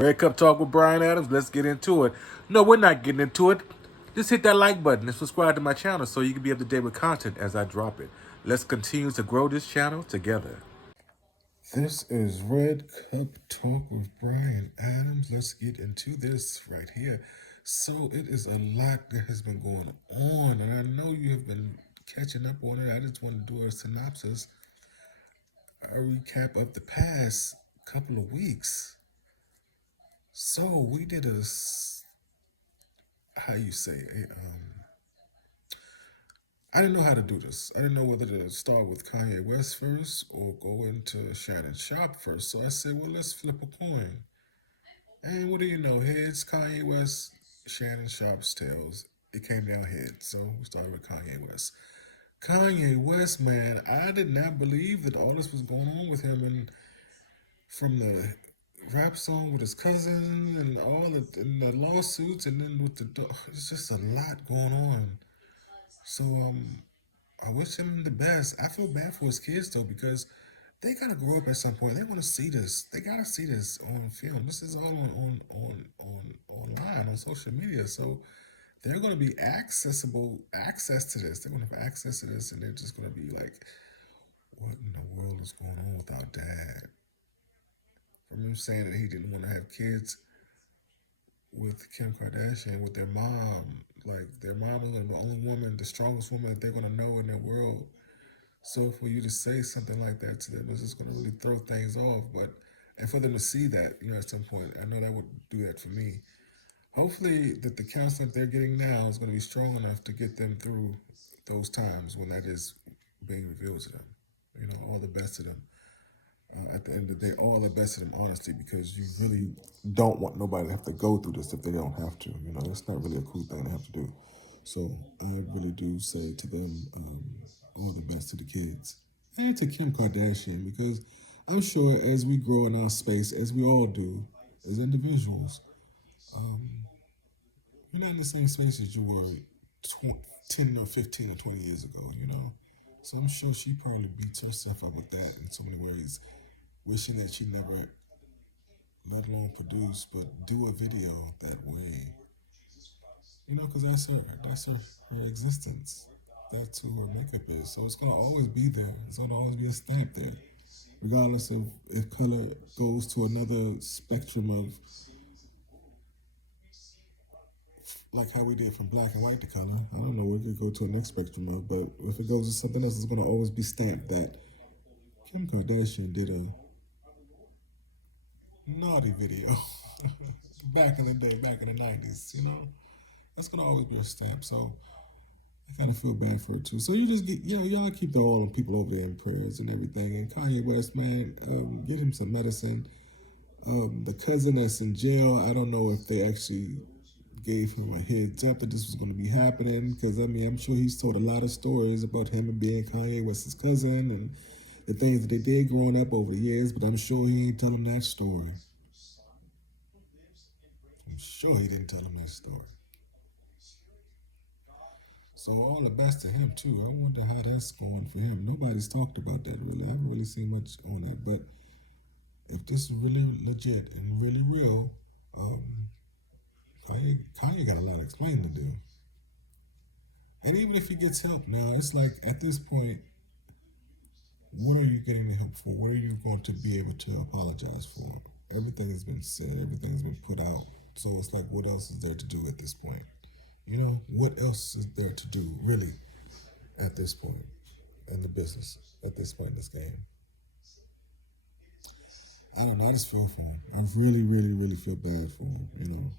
Red Cup Talk with Brian Adams. Let's get into it. No, we're not getting into it. Just hit that like button and subscribe to my channel so you can be up to date with content as I drop it. Let's continue to grow this channel together. This is Red Cup Talk with Brian Adams. Let's get into this right here. So it is a lot that has been going on, and I know you have been catching up on it. I just want to do a synopsis, a recap of the past couple of weeks. So we did how you say, I didn't know how to do this. I didn't know whether to start with Kanye West first or go into Shannon Sharpe first. So I said, well, let's flip a coin. And what do you know? Heads, Kanye West, Shannon Sharpe's tails. It came down heads. So we started with Kanye West. Kanye West, man, I did not believe that all this was going on with him. And from the rap song with his cousin and and the lawsuits, and then with it's just a lot going on. So I wish him the best. I feel bad for his kids though because they gotta grow up at some point. They want to see this. They gotta see this on film. This is all on online on social media. So they're gonna be access to this. They're gonna have access to this, and they're just gonna be like, "What in the world is going on with our dad?" From him saying that he didn't want to have kids with Kim Kardashian, with their mom. Like, their mom is the only woman, the strongest woman that they're going to know in their world. So for you to say something like that to them is just going to really throw things off. And for them to see that, at some point, I know that would do that for me. Hopefully that the counseling they're getting now is going to be strong enough to get them through those times when that is being revealed to them. All the best to them. At the end of the day, all the best to them, honestly, because you really don't want nobody to have to go through this if they don't have to. It's not really a cool thing to have to do. So I really do say to them, all the best to the kids and to Kim Kardashian, because I'm sure as we grow in our space, as we all do, as individuals, you're not in the same space as you were 10 or 15 or 20 years ago. So I'm sure she probably beats herself up with that in so many ways, wishing that she never, let alone produce, but do a video that way. Because her existence. That's who her makeup is. So it's gonna always be there. It's gonna always be a stamp there, regardless of if color goes to another spectrum of, like how we did from black and white to color. I don't know where it could go to a next spectrum of, but if it goes to something else, it's gonna always be stamped that Kim Kardashian did a naughty video back in the day, back in the 90s, That's gonna always be a stamp. So I kind of feel bad for it too. So you just get, y'all keep all the people over there in prayers and everything. And Kanye West, man, get him some medicine. The cousin that's in jail, I don't know if they actually gave him a heads up that this was going to be happening, because I'm sure he's told a lot of stories about him and being Kanye West's cousin and the things that they did growing up over the years, but I'm sure he ain't telling that story. I'm sure he didn't tell him that story. So all the best to him too. I wonder how that's going for him. Nobody's talked about that really. I haven't really seen much on that. But if this is really legit and really real, Kanye got a lot of explaining to do. And even if he gets help now, it's like at this point, what are you getting the help for? What are you going to be able to apologize for? Everything has been said. Everything's been put out. So it's like, what else is there to do at this point? What else is there to do, really, at this point in the business, at this point in this game? I don't know. I just feel for him. I really, really, really feel bad for him,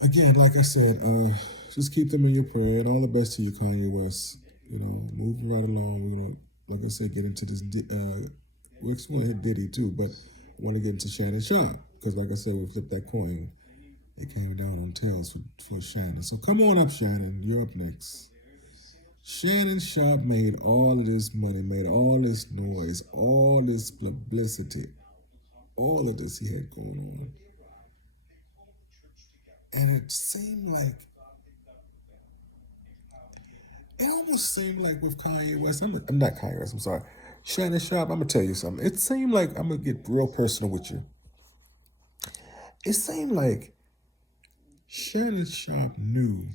Again, like I said, just keep them in your prayer, and all the best to you, Kanye West. Moving right along. We're going to, like I said, get into this. We're going to hit Diddy, too, but I want to get into Shannon Sharpe, because, like I said, we flipped that coin. It came down on tails for Shannon. So come on up, Shannon. You're up next. Shannon Sharpe made all of this money, made all this noise, all this publicity, all of this he had going on. And it seemed like, it almost seemed like with Kanye West, I'm not Kanye West, I'm sorry. Shannon Sharpe, I'm gonna tell you something. It seemed like I'm gonna get real personal with you. It seemed like Shannon Sharpe knew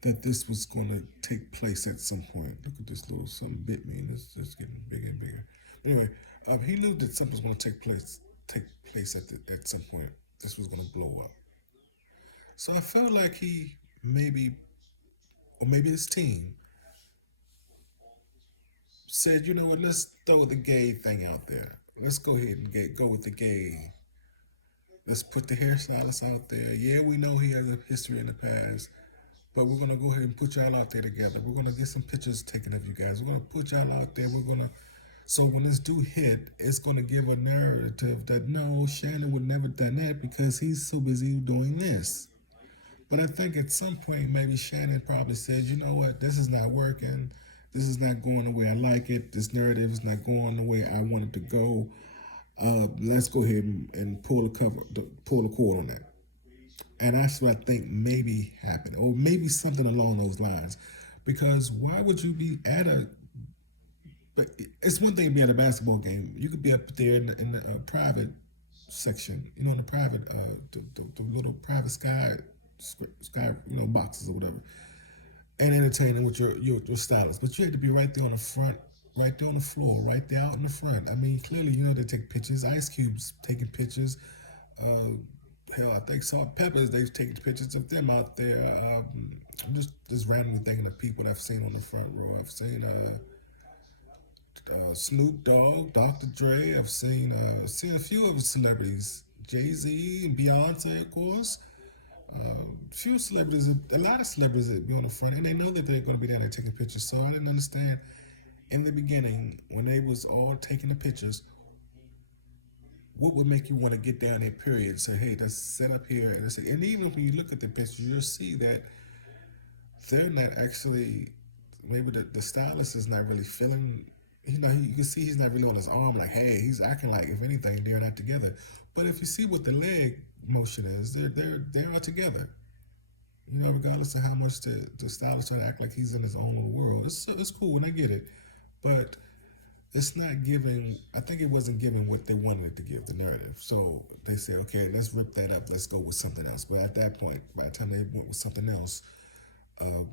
that this was gonna take place at some point. Look at this little something bit me, and it's just getting bigger and bigger. Anyway, he knew that something was gonna take place at some point. This was gonna blow up. So I felt like he maybe, or maybe his team, said, you know what, let's throw the gay thing out there. Let's go ahead and go with the gay. Let's put the hairstylist out there. Yeah, we know he has a history in the past, but we're gonna go ahead and put y'all out there together. We're gonna get some pictures taken of you guys. We're gonna put y'all out there. We're gonna so when this do hit, it's gonna give a narrative that no, Shannon would never done that because he's so busy doing this. But I think at some point maybe Shannon probably said, you know what, this is not working. This is not going the way I like it. This narrative is not going the way I want it to go. Let's go ahead and pull the cord on that. And that's what I think maybe happened, or maybe something along those lines. Because why would you be at a? But it's one thing to be at a basketball game. You could be up there in the private section, in the private, the little private sky, boxes or whatever, and entertaining with your stylist. But you had to be right there on the front, right there on the floor, right there out in the front. I mean, clearly, they take pictures. Ice Cube's taking pictures. Uh, Hell, I think Salt Peppers, they've taken pictures of them out there. I'm just randomly thinking of people I've seen on the front row. I've seen Snoop Dogg, Dr. Dre. I've seen a few of the celebrities, Jay Z and Beyonce, of course. Few celebrities, a lot of celebrities that be on the front, and they know that they're going to be down there taking pictures. So I didn't understand in the beginning when they was all taking the pictures, what would make you want to get down there? Period. And say, hey, let's set up here, and even when you look at the pictures, you'll see that they're not actually. Maybe the stylist is not really feeling. You can see he's not really on his arm. Like, hey, he's acting like if anything they're not together. But if you see what the leg motion is, they are together. Regardless of how much the stylist try to act like he's in his own little world, it's cool and I get it, but it's not giving. I think it wasn't giving what they wanted it to give, the narrative. So they said, okay, let's rip that up. Let's go with something else. But at that point, by the time they went with something else, um,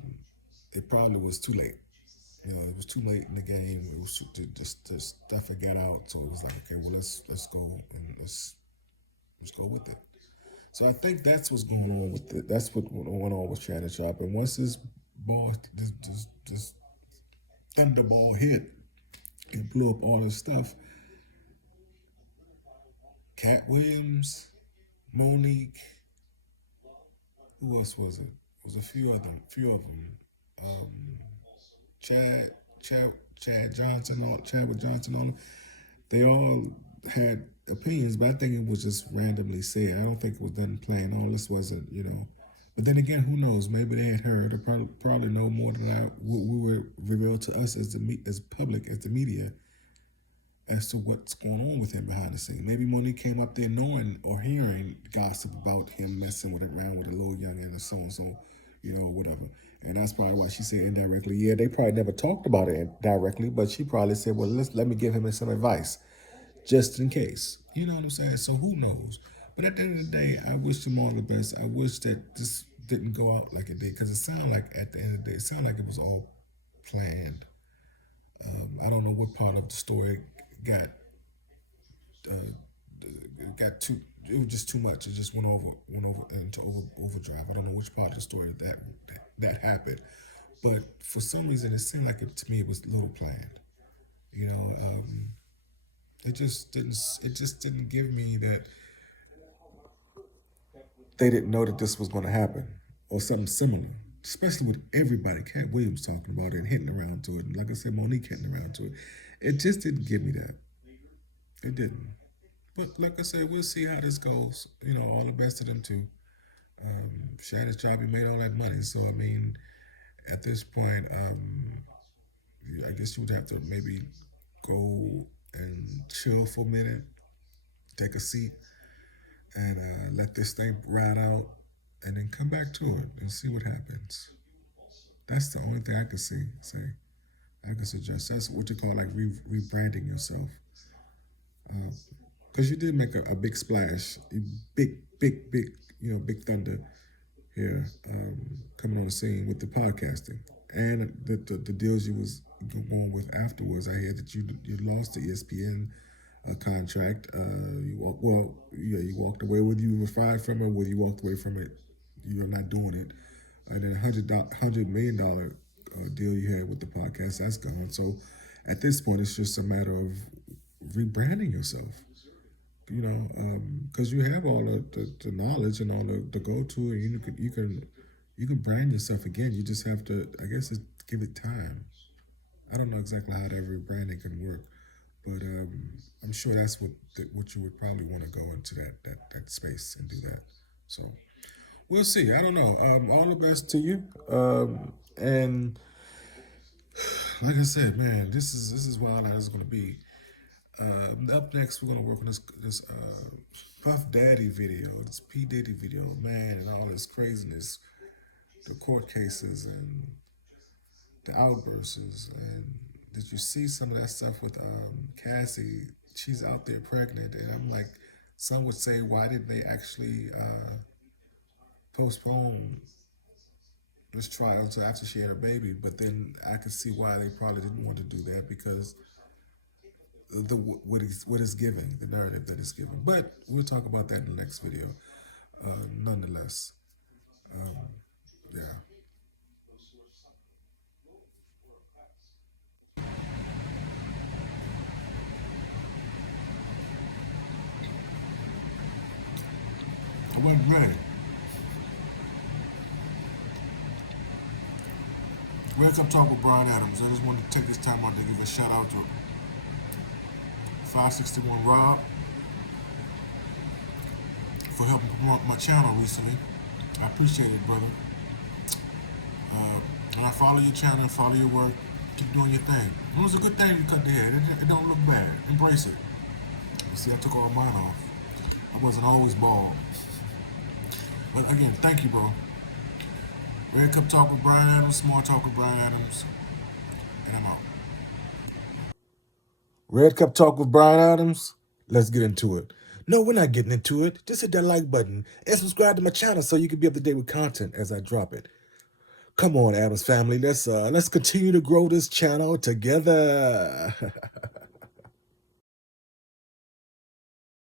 it probably was too late. It was too late in the game. It was just the stuff that got out. So it was like, okay, well, let's go and let's go with it. So I think that's what's going on with it. That's what went on with Shannon Sharp. And once this thunderball hit, it blew up all this stuff. Cat Williams, Monique, who else was it? It was a few of them. Um, Chad, Chad Johnson, Chadwick Johnson, all them. They all had opinions, but I think it was just randomly said. I don't think it was done playing. All this wasn't. But then again, who knows? Maybe they had heard. They probably know more than we were revealed to us as public as the media as to what's going on with him behind the scene. Maybe Monique came up there knowing or hearing gossip about him messing with around with a little young and so and so, whatever. And that's probably why she said indirectly. Yeah, they probably never talked about it directly, but she probably said, "Well, let me give him some advice, just in case." You know what I'm saying? So who knows? But at the end of the day, I wish them all the best. I wish that this didn't go out like it did because it sounded like at the end of the day, it sounded like it was all planned. I don't know what part of the story got uh, got too. It was just too much. It just went over into overdrive. I don't know which part of the story that happened, but for some reason, it seemed like to me it was a little planned. You know, it just didn't give me that they didn't know that this was going to happen or something similar. Especially with everybody, Cat Williams talking about it and hitting around to it, and like I said, Monique hitting around to it. It just didn't give me that. It didn't. But like I said, we'll see how this goes. All the best to them too. Shannon Sharpe made all that money, so I mean, at this point, I guess you would have to maybe go and chill for a minute, take a seat, and let this thing ride out, and then come back to it and see what happens. That's the only thing I can say. I can suggest that's what you call like rebranding yourself. Because you did make a big splash, big, big thunder here coming on the scene with the podcasting and the deals you was going with afterwards. I hear that you lost the ESPN contract. You walked away. Whether you were fired from it, whether you walked away from it, you're not doing it. And then $100 million deal you had with the podcast, that's gone. So at this point, it's just a matter of rebranding yourself. Because you have all the knowledge and all the go to, and you can brand yourself again. You just have to, I guess, just give it time. I don't know exactly how that rebranding can work, but I'm sure that's what you would probably want to go into that space and do that. So we'll see. I don't know. All the best to you. And like I said, man, this is wild how it's going to be. Up next, we're gonna work on this Puff Daddy video, this P Diddy video, man, and all this craziness, the court cases and the outbursts. And did you see some of that stuff with Cassie? She's out there pregnant, and I'm like, some would say, why did they actually postpone this trial until after she had a baby? But then I could see why they probably didn't want to do that because the what is giving, the narrative that is given. But we'll talk about that in the next video. Nonetheless, yeah. I wasn't ready. Wake up talk with Brian Adams. I just wanted to take this time out to give a shout out to 561 Rob for helping promote my channel recently. I appreciate it, brother. And I follow your channel, follow your work. Keep doing your thing. It was a good thing you cut the hair. It don't look bad. Embrace it. You see, I took all mine off. I wasn't always bald. But again, thank you, bro. Red Cup Talk with Brian Adams, Small Talk with Brian Adams, and I'm out. Red Cup Talk with Brian Adams. Let's get into it. No, we're not getting into it. Just hit that like button and subscribe to my channel so you can be up to date with content as I drop it. Come on, Adams family. Let's continue to grow this channel together.